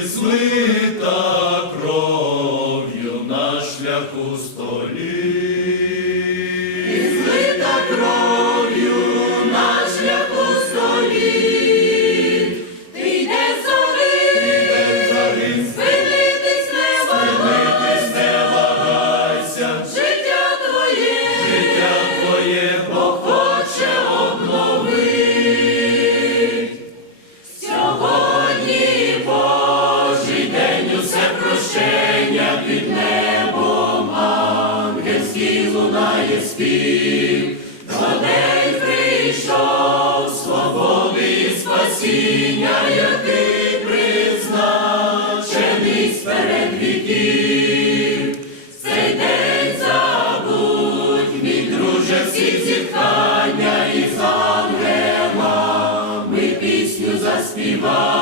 sweet. землі лунає спів, Годень прийшов свободи спасіння, я ти призначений перед віків. Цей день забудь, мій друже, всі зіткання і з ангелами пісню заспівай.